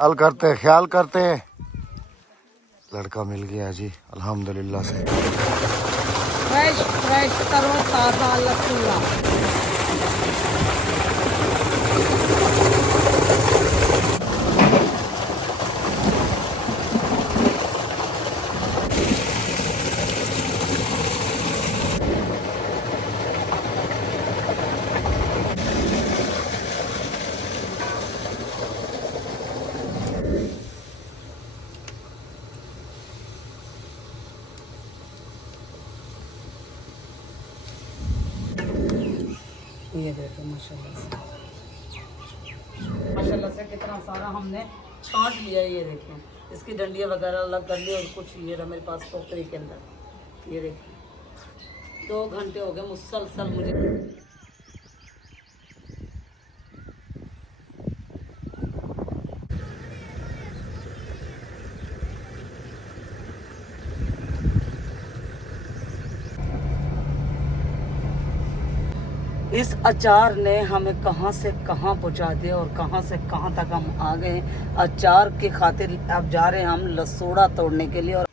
ख्याल करते लड़का मिल गया जी अल्हम्दुलिल्लाह से। फ्रेश फ्रेश तरोताज़ा लसूड़ा। ये देखो माशाल्लाह से कितना सारा हमने छांट लिया। ये देखें इसकी डंडियाँ वगैरह अलग कर ली और कुछ ये रहा मेरे पास टोकरी के अंदर। ये देखें 2 घंटे हो गए मुसलसल मुझे। इस अचार ने हमें कहां से कहां पहुंचा दिया और कहां से कहां तक हम आ गए। अचार की खातिर अब जा रहे हैं हम लसूड़ा तोड़ने के लिए। और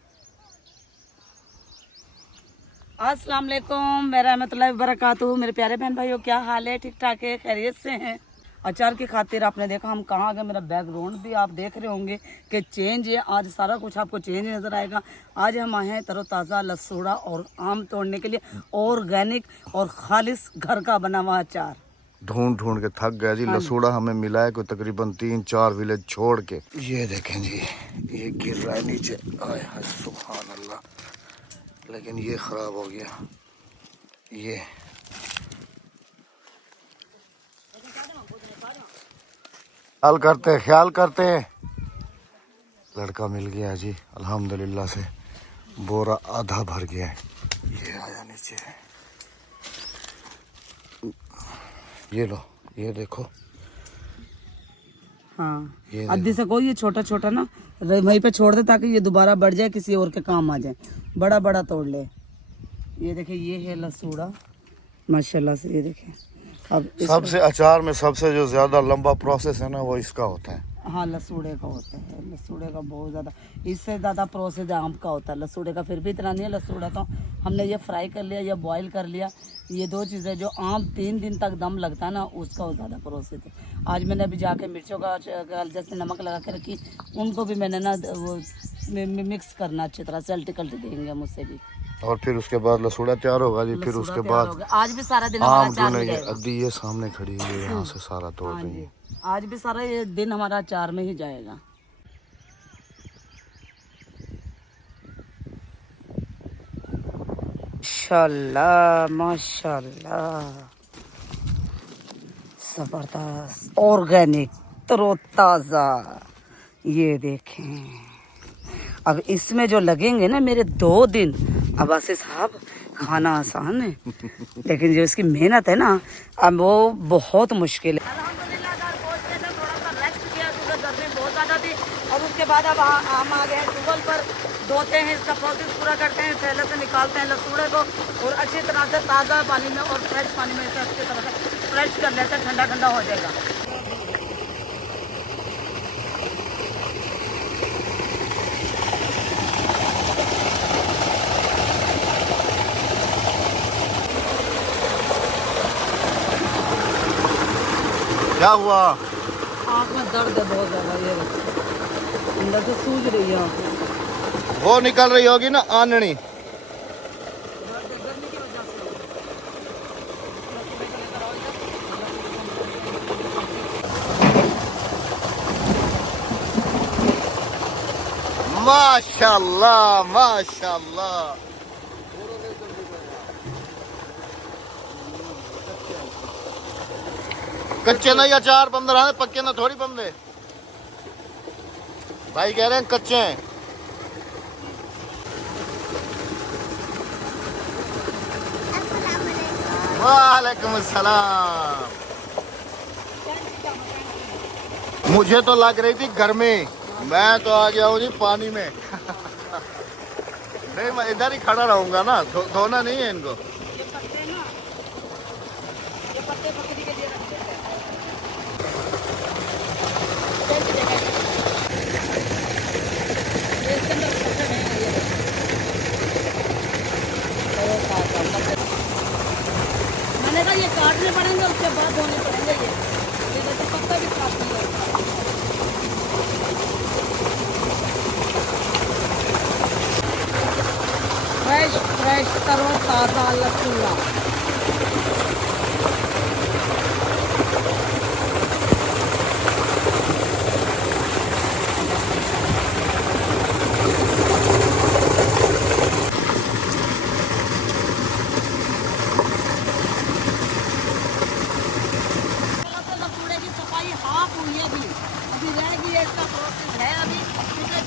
अस्सलाम वालेकुम व रहमतुल्लाहि व बरकातहू। मेरे प्यारे बहन भाइयों, क्या हाल है? ठीक ठाक है, खैरियत से हैं? अचार की खातिर आपने देखा हम कहाँ गए। मेरा बैकग्राउंड भी आप देख रहे होंगे कि चेंज है। आज सारा कुछ आपको चेंज नज़र आएगा। आज हम आए हैं तरोताज़ा लसूड़ा और आम तोड़ने के लिए। ऑर्गेनिक और खालिस घर का बना हुआ अचार ढूंढ ढूंढ के थक गया जी। लसूड़ा हमें मिला है कोई तकरीबन 3-4 विलेज छोड़ के। ये देखें जी, ये गिर रहा है नीचे। आय हाय सुभान अल्लाह, लेकिन ये खराब हो गया। ये ख्याल करते लड़का मिल गया जी अल्हम्दुलिल्लाह से। बोरा आधा भर गया है। ये आया नीचे, ये लो, ये देखो। हाँ, अद्दी से कोई ये छोटा छोटा ना वहीं पे छोड़ दे ताकि ये दोबारा बढ़ जाए, किसी और के काम आ जाए। बड़ा बड़ा तोड़ ले। ये देखे, ये है लसूड़ा माशाल्लाह से। ये देखे, अब सबसे अचार में सबसे जो ज्यादा लंबा प्रोसेस है ना वो इसका होता है। हाँ, लसूड़े का होता है। लसूड़े का बहुत ज़्यादा, इससे ज़्यादा प्रोसेस आम का होता है। लसूड़े का फिर भी इतना नहीं है। लसूड़ा तो हमने ये फ्राई कर लिया या बॉईल कर लिया। ये 2 चीज़ें। जो आम 3 दिन तक दम लगता है ना, उसका वो ज़्यादा प्रोसेस है। आज मैंने अभी जाके मिर्चों का जैसे नमक लगा के रखी, उनको भी मैंने ना वो मिक्स करना अच्छी तरह से। अल्टी कल्टी देंगे मुझसे भी। और फिर उसके बाद लसूड़ा तैयार होगा जी। फिर उसके बाद आज भी सारा दिन आम जो नहीं, अद्दी ये सामने खड़ी है, यहाँ से सारा तोड़ रही है। आज भी सारा ये दिन हमारा अचार में ही जाएगा। माशाल्लाह माशाल्लाह, जबरदस्त ऑर्गेनिक तरोताज़ा। ये देखें, अब इसमें जो लगेंगे ना मेरे 2 दिन अब्बासी साहब, खाना आसान है लेकिन जो इसकी मेहनत है ना, अब वो बहुत मुश्किल है। गर्मी बहुत ज़्यादा थी और उसके बाद अब हम आ गए हैं ट्यूबवेल पर। धोते हैं, इसका प्रोसेस पूरा करते हैं, थैले से निकालते हैं लसूड़े को और अच्छी तरह से ताज़ा पानी में और फ्रेश पानी में इसे अच्छी तरह से फ्रेश कर लेते हैं। ठंडा ठंडा हो जाएगा। क्या हुआ? आँख में दर्द है बहुत ज़्यादा। ये अंदर से सूज रही है आँख। वो निकल रही होगी ना आननी। माशाल्लाह माशाल्लाह। कच्चे नहीं अचार बंद रहा है, पक्के ना थोड़ी बंदे। भाई कह रहे हैं कच्चे हैं। वालेकुम अस्सलाम। मुझे तो लग रही थी गर्मी, मैं तो आ गया हूँ जी पानी में। नहीं, मैं इधर ही खड़ा रहूंगा ना, धोना नहीं है इनको। ये पत्ते ना, ये पत्ते बकरी के लिए रखते हैं। फ्रेश करो ताज़ा लसूड़ा। लसूड़े की सफाई हाफ हुई है, अभी रह गई है, इसका प्रोसेस है अभी।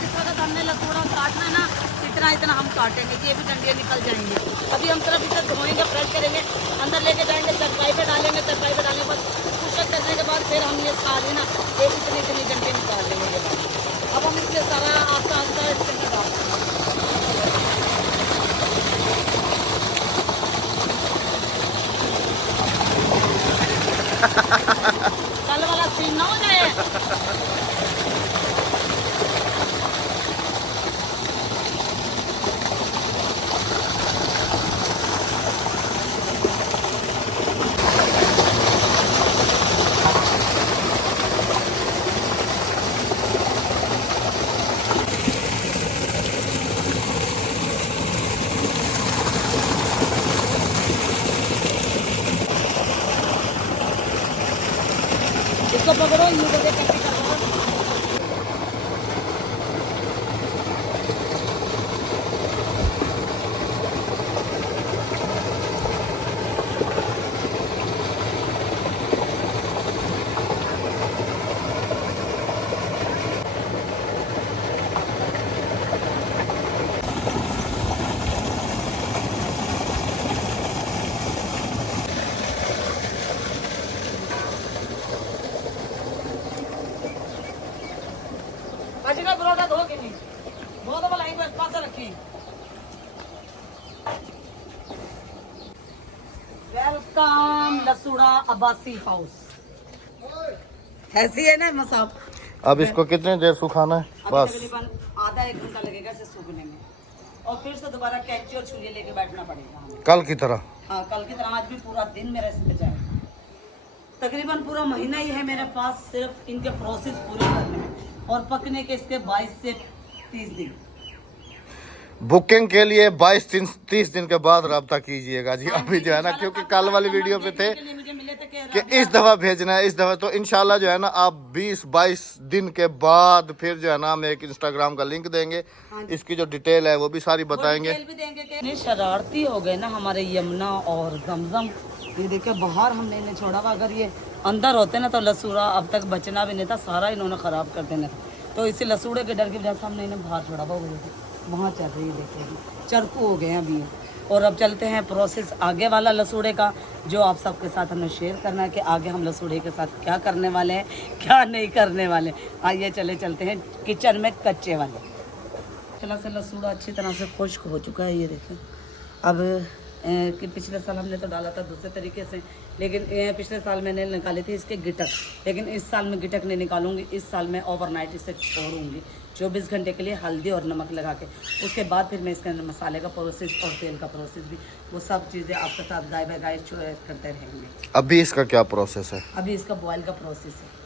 जिस वक्त हमने लसूड़ा काटना है ना, इतना इतना हम काटेंगे, ये भी डंडियाँ निकल जाएंगे। अभी हम सिर्फ इसे धोएंगे, फ्रेश करेंगे, अंदर लेके जाएंगे, चरपाई पे डालेंगे, चरपाई पे डालने के बाद कुशक करने के बाद फिर हम ये सारे ना एक इतनी इतनी डंडियाँ निकाल लेंगे के बाद। अब हम इसलिए सारा आस्ता आस्ता इसके अंदर डालते हैं। कल वाला सीन ना हो जाए। इसको पकड़ो, यूं करके कट्टी करो। परोठा धो के नहीं धो तो मलाई को पास रखी। Welcome Lasuda Abbasi house. ऐसी है ना मसाब। अब इसको कितने देर सुखाना है? बस तकरीबन आधा एक घंटा लगेगा इसे सूखने में, और फिर से दोबारा कैंची और छुरी लेके बैठना पड़ेगा हमें। कल की तरह? हाँ, कल की तरह आज भी पूरा दिन मेरा इसमें जाएगा। तकरीबन पूरा महीना ही है मेरे पास सिर्फ इनके प्रोसेस पूरे करने में, और पकने के इसके 22 से 30 दिन। बुकिंग के लिए 22-30 दिन के बाद रब्ता कीजिएगा जी। अभी जो है ना, क्योंकि कल वाली वीडियो पे थे कि इस दफा भेजना है, इस दफा तो इंशाल्लाह जो है ना आप 20-22 दिन के बाद फिर जो है ना हम एक इंस्टाग्राम का लिंक देंगे, इसकी जो डिटेल है वो भी सारी बताएंगे। इतने शरारती हो गए ना हमारे यमुना और जमजम। ये देखिए बाहर हमने इन्हें छोड़ा हुआ, अगर ये अंदर होते ना तो लसूड़ा अब तक बचना भी नहीं था, सारा इन्होंने ख़राब कर देना। तो इसी लसूड़े के डर की वजह से हमने इन्हें बाहर छोड़ा हुआ। वहाँ चल रही है, देखिए चरकू हो गए अभी। और अब चलते हैं प्रोसेस आगे वाला लसूड़े का, जो आप सबके साथ हमें शेयर करना है कि आगे हम लसूड़े के साथ क्या करने वाले हैं, क्या नहीं करने वाले। आइए चलते हैं किचन में कच्चे वाले। चला से लसूड़ा अच्छी तरह से खुश्क हो चुका है, ये देखें। अब कि पिछले साल हमने तो डाला था दूसरे तरीके से, लेकिन पिछले साल मैंने निकाले थे इसके गिटक, लेकिन इस साल मैं गिटक नहीं निकालूंगी। इस साल मैं ओवरनाइट इसे छोड़ूंगी 24 घंटे के लिए हल्दी और नमक लगा के। उसके बाद फिर मैं इसके अंदर मसाले का प्रोसेस और तेल का प्रोसेस भी, वो सब चीज़ें आपके साथ गाय बाय गाय करते रहेंगे। अभी इसका क्या प्रोसेस है? अभी इसका बॉयल का प्रोसेस है।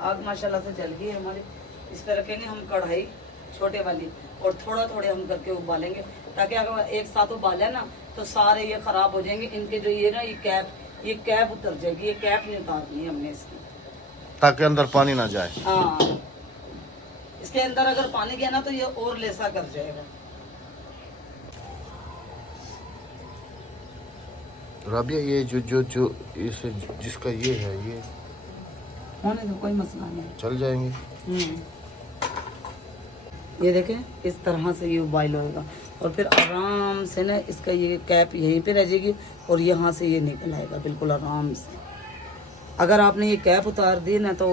आग माशाल्लाह से जल गई है हमारी। इस पर रखेंगे हम कढ़ाई छोटे वाली, और थोड़ा थोड़े हम करके उबालेंगे, ताकि अगर एक साथ उबाले ना तो सारे ये खराब हो जाएंगे। इनके जो ये ना ये कैप उतर जाएगी, ये कैप नहीं उतारनी है हमने इसकी, ताकि अंदर पानी ना जाए। हाँ, इसके अंदर अगर पानी गया ना तो ये और लेसा कर जाएगा। राबिया ये जो इसे जिसका ये है, ये होने दो, कोई मसला नहीं, चल जाएंगे। ये देखें इस तरह से ये बॉयल होएगा। और फिर आराम से ना इसका ये कैप यहीं पे रह जाएगी और यहाँ से ये निकल आएगा बिल्कुल आराम से। अगर आपने ये कैप उतार दी ना तो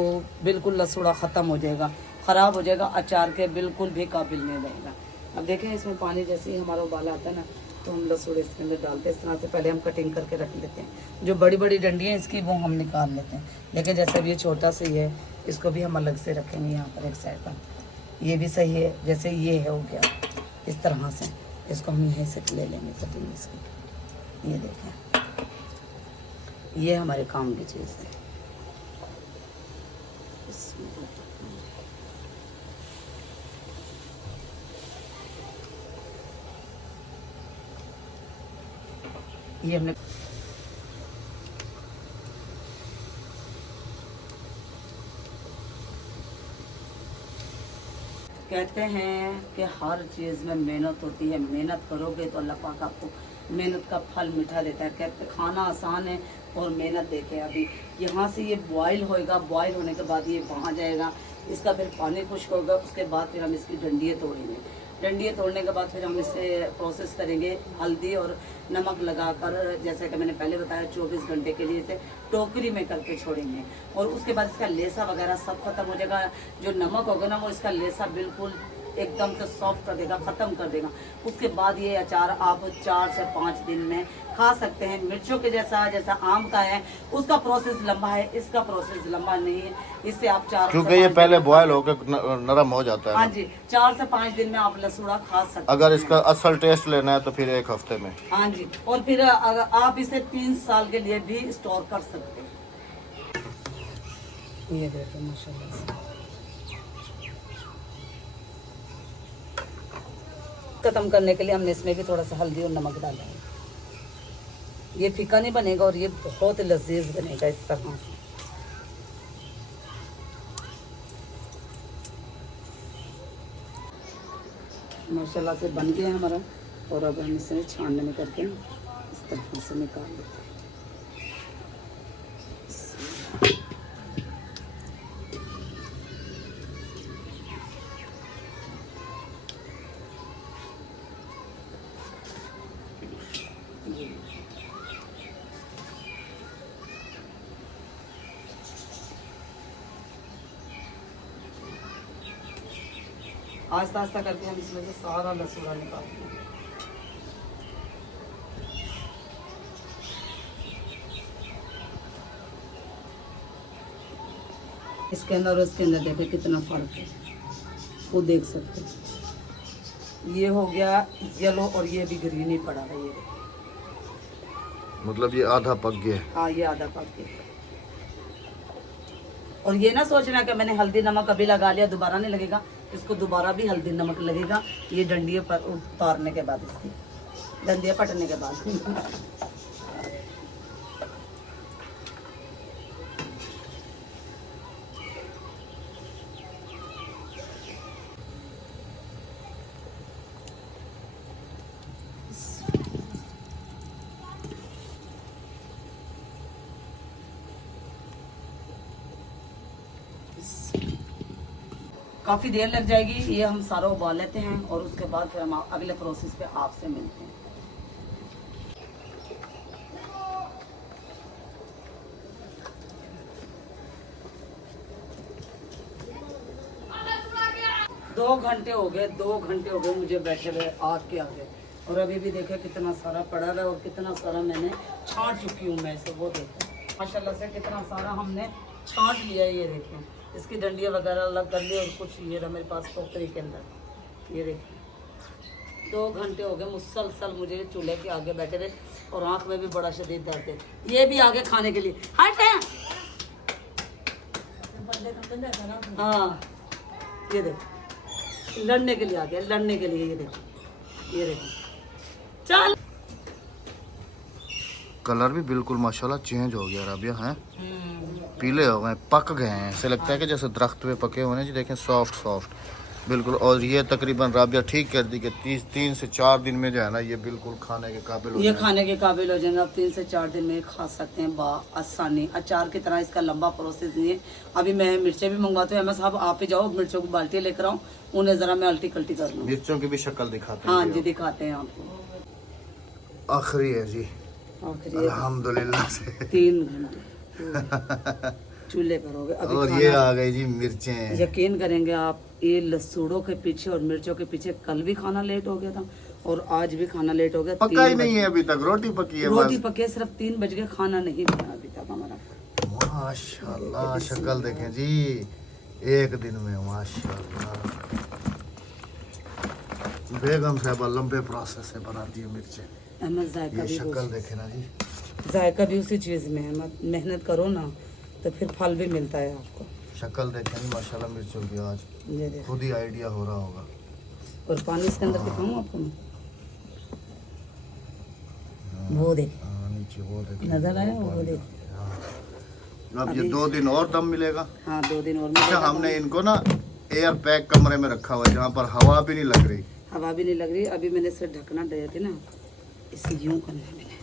बिल्कुल लसूड़ा ख़त्म हो जाएगा, ख़राब हो जाएगा, अचार के बिल्कुल भी काबिल नहीं रहेगा। अब देखें इसमें पानी जैसे ही हमारा उबाला आता है ना तो हम लसूड़े इसके अंदर डालते हैं। इस तरह से पहले हम कटिंग करके रख लेते हैं। जो बड़ी बड़ी डंडी है इसकी वो हम निकाल लेते हैं, लेकिन जैसे अब ये छोटा सा ही है इसको भी हम अलग से रखेंगे यहाँ पर एक साइड पर। ये भी सही है, जैसे ये है हो गया इस तरह से, इसको हम यहीं से ले लेंगे कटिंग इसकी। ये देखें ये हमारे काम की चीज़ है। ये हमने कहते हैं कि हर चीज़ में मेहनत होती है, मेहनत करोगे तो अल्लाह पाक आपको मेहनत का फल मीठा देता है। कहते खाना आसान है और मेहनत देते हैं। अभी यहाँ से ये बॉईल होएगा, बॉईल होने के बाद ये वहाँ जाएगा, इसका फिर पानी खुश्क होगा, उसके बाद फिर हम इसकी डंडियाँ तोड़ेंगे। डंडियाँ तोड़ने के बाद फिर हम इसे प्रोसेस करेंगे हल्दी और नमक लगाकर, जैसे कि मैंने पहले बताया 24 घंटे के लिए इसे टोकरी में करके छोड़ेंगे। और उसके बाद इसका लेसा वगैरह सब खत्म हो जाएगा। जो नमक होगा ना वो इसका लेसा बिल्कुल एकदम से सॉफ्ट कर देगा, ख़त्म कर देगा। उसके बाद ये अचार आप 4 से 5 दिन में खा सकते हैं। मिर्चों के जैसा आम का है उसका प्रोसेस लंबा है, इसका प्रोसेस लंबा नहीं है। इससे आप 4 क्योंकि ये पहले बॉयल होकर नरम हो जाता है। हाँ जी, 4 से 5 दिन में आप लसूड़ा खा सकते हैं। अगर इसका असल टेस्ट लेना है तो फिर 1 हफ्ते में। हाँ जी, और फिर अगर आप इसे 3 साल के लिए भी स्टोर कर सकते हैं। ये देखो माशाल्लाह से खत्म करने के लिए हमने इसमें भी थोड़ा सा हल्दी और नमक डाला है। ये फीका नहीं बनेगा और ये बहुत लजीज बनेगा इस तरह से। माशाल्लाह से बन गया हमारा। और अब हम इसे छानने में करके इस तरह से निकाल लेते हैं। आस्ता आस्ता करके हम इसमें से सारा लसूड़ा निकालते हैं। इसके अंदर और इसके अंदर देखें कितना फ़र्क है, वो देख सकते हैं। ये हो गया येलो और ये भी ग्रीन ही पड़ा है। ये मतलब ये आधा पक गया। हाँ ये आधा पक गया। और ये ना सोचना कि मैंने हल्दी नमक अभी लगा लिया दोबारा नहीं लगेगा, इसको दोबारा भी हल्दी नमक लगेगा। ये डंडियाँ पर उतारने के बाद, इसकी डंडियाँ पटने के बाद। काफ़ी देर लग जाएगी। ये हम सारा उबाल लेते हैं और उसके बाद फिर हम अगले प्रोसेस पे आपसे मिलते हैं। दो घंटे हो गए मुझे बैठे हुए आग के आगे, और अभी भी देखा कितना सारा पड़ा है और कितना सारा मैंने छांट चुकी हूँ मैं इसे। वो देखो माशाल्लाह से कितना सारा हमने छांट लिया। ये देखें इसकी डंडियाँ वगैरह अलग कर ली और कुछ ये रहा मेरे पास टोकरी के अंदर। ये देखें 2 घंटे हो गए मुसलसल मुझे चूल्हे के आगे बैठे रहे और आँख में भी बड़ा शदीद दर्द है। ये भी आगे खाने के लिए हट है। हाँ ये देखो लड़ने के लिए आ गया, लड़ने के लिए। ये देखो ये देखो चल। कलर भी बिल्कुल माशाल्लाह चेंज हो गया राबिया है, पीले हो गए, पक गए हैं। ऐसे लगता है कि जैसे दरख्त पे पके हुए हैं जी। देखें सॉफ्ट सॉफ्ट बिल्कुल। और ये तकरीबन राबिया ठीक कर दी कि 3 से 4 दिन में जो है ना ये बिल्कुल खाने के काबिल हो ये जाएगा। खाने के काबिल हो जाएंगे। आप 3 से 4 दिन में खा सकते हैं आसानी। अचार की तरह इसका लंबा प्रोसेस नहीं है। अभी मैं मिर्चें भी मंगवाती हूँ। अहमद साहब आप ही जाओ, मिर्चों की बाल्टी लेकर आओ, उन्हें ज़रा मैं अल्टी कल्टी कर लूँ। मिर्चों की भी शक्ल दिखाते हैं। हाँ जी, दिखाते हैं आपको। आखिरी है जी आखिरी अल्हम्दुलिल्लाह से 3 घंटे चूल्हे पर हो गए। अभी और ये आ गई जी मिर्चें। यकीन करेंगे आप, ये लसूड़ों के पीछे और मिर्चों के पीछे कल भी खाना लेट हो गया था और आज भी खाना लेट हो गया। पक्का ही नहीं है अभी तक, रोटी पकी है। रोटी पकी है, सिर्फ 3 बज गए, खाना नहीं बना अभी तक हमारा। माशाल्लाह शक्ल देखें जी, एक दिन में माशाल्लाह। बेगम साहबा लंबे प्रोसेस से बनाती है मिर्चें। अहमद जायका ये भी शक्ल देखे ना जी, जायका भी उसी चीज़ में है। मेहनत करो ना तो फिर फल भी मिलता है आपको। शक्ल देखें जी माशाल्लाह मिर्चों की। आज ये देखो, खुद ही आइडिया हो रहा होगा। और पानी इसके अंदर दिखाऊं आपको मैं? वो देखिए, नीचे वो देखें, नजर आया वो देखिए। अब ये 2 दिन और दम मिलेगा। हाँ 2 दिन और अच्छा, मिलेगा। हमने इनको ना एयर पैक कमरे में रखा हुआ है जहाँ पर हवा भी नहीं लग रही। हवा भी नहीं लग रही। अभी मैंने इसे ढकना दिया थी ना, इसे यूं करना है मैंने,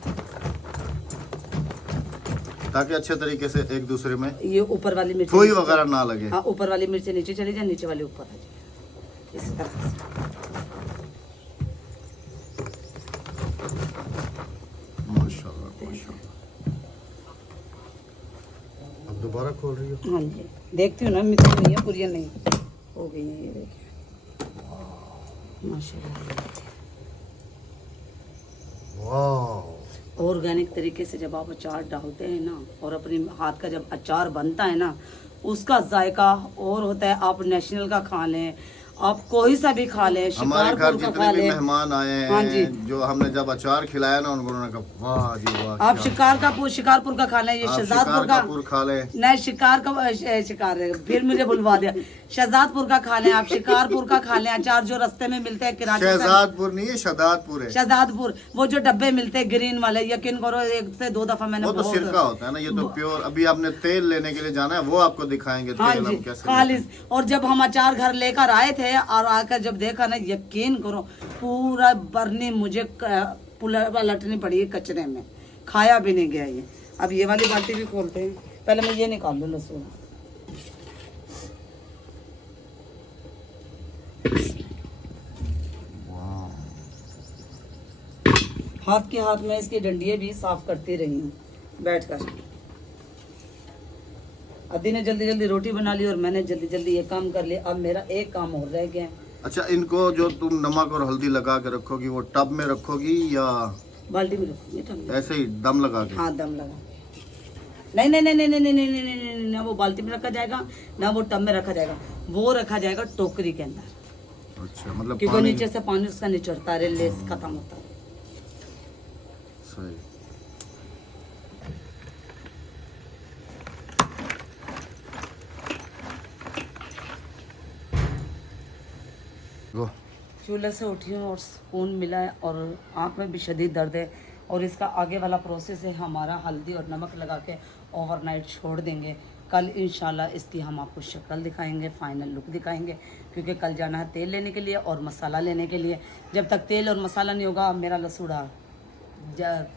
ताकि अच्छे तरीके से एक दूसरे में ये ऊपर वाली मिर्च कोई वगैरह ना लगे। हाँ, ऊपर वाली मिर्च नीचे चली जाए, नीचे वाली ऊपर आ जाए, इस तरह से। माशाल्लाह माशाल्लाह। अब दोबारा खोल रही हो? हाँ जी, देखती हूँ ना, मिर्च नहीं है पूरी, नहीं हो गई है। ये देखिए माशाल्लाह। वाह, ऑर्गेनिक तरीके से जब आप अचार डालते हैं ना, और अपने हाथ का जब अचार बनता है ना, उसका जायका और होता है। आप नेशनल का खा लें, आप कोई सा भी खा लें, हमारे घर शिकारपुर का जितने खा भी लें। मेहमान आए हाँ जी। हैं, जो हमने जब अचार खिलाया ना उन्होंने कहा वाह जी वाह। आप शिकारपुर का खा लें, ये आप शहजादपुर का शिकारपुर खा लें। नहीं, शिकार है, फिर मुझे भुलवा दिया। शहजादपुर का खा लें आप, शिकारपुर का खा लें अचार, जो रास्ते में मिलते हैं किराने से। शहजादपुर नहीं है, शहजादपुर है। शहजादपुर, वो जो डब्बे मिलते हैं ग्रीन वाले, यकीन करो 1 से 2 दफा मैंने वो तो सिरका होता है ना, ये तो प्योर। अभी आपने तेल लेने के लिए जाना है, वो आपको दिखाएंगे हाँ तेल जी, हम कैसे खालिस। और जब हम अचार घर लेकर आए थे और आकर जब देखा ना, यकीन करो पूरा बरनी मुझे पलटनी पड़ी है कचरे में, खाया भी नहीं गया ये। अब ये वाली बाल्टी भी खोलते हैं, पहले मैं ये निकाल लूँ लहसुन। हाथ के हाथ में इसकी डंडियाँ भी साफ करती रही हूँ बैठकर। अदी ने जल्दी जल्दी रोटी बना ली और मैंने जल्दी जल्दी ये काम कर लिया। अब मेरा एक काम और रह गया है। अच्छा, इनको जो तुम नमक और हल्दी लगा के रखोगी वो टब में रखोगी या बाल्टी में रखूंगी टब में? ऐसे ही दम लगा के? हाँ, दम लगा। नहीं नहीं नहीं नहीं नहीं नहीं नहीं नहीं नहीं, ना वो बाल्टी में रखा जाएगा ना वो टब में रखा जाएगा, वो रखा जाएगा टोकरी के अंदर। अच्छा, मतलब क्योंकि पानी नीचे से पानी उसका निचोड़ता है, लेस खत्म होता है। सही। गो। चूल्हे से उठी हूँ और सुकून मिला है और आँख में भी शदीद दर्द है। और इसका आगे वाला प्रोसेस है हमारा, हल्दी और नमक लगा के ओवरनाइट छोड़ देंगे। कल इंशाल्लाह इसकी हम आपको शक्ल दिखाएंगे, फाइनल लुक दिखाएंगे, क्योंकि कल जाना है तेल लेने के लिए और मसाला लेने के लिए। जब तक तेल और मसाला नहीं होगा मेरा लसूड़ा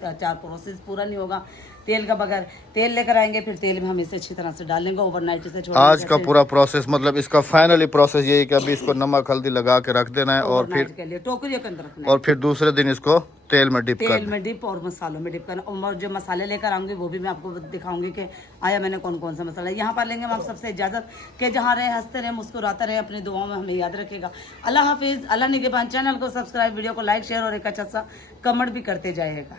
अचार प्रोसेस पूरा नहीं होगा। तेल का बगैर तेल लेकर आएंगे, फिर तेल में हम इसे अच्छी तरह से डालेंगे, ओवरनाइट इसे छोड़ेंगे। आज का पूरा प्रोसेस मतलब इसका फाइनली प्रोसेस ये है कि अभी इसको नमक हल्दी लगा के रख देना है और फिर के लिए टोकरियों के अंदर रखना है। और फिर दूसरे दिन इसको तेल में डिप तेल करना में डिप और मसालों में डिप करना। और जो मसाले लेकर आऊंगी वो भी मैं आपको दिखाऊंगी कि आया मैंने कौन कौन सा मसाला। यहाँ पर लेंगे हम आप सबसे इजाजत कि जहाँ रहे हंसते रहे मुस्कुराते रहे, अपनी दुआओं में हमें याद रखेगा। अल्लाह हाफिज़, अल्लाह निगहबान। चैनल को सब्सक्राइब, वीडियो को लाइक शेयर और एक अच्छा सा कमेंट भी करते जाइएगा।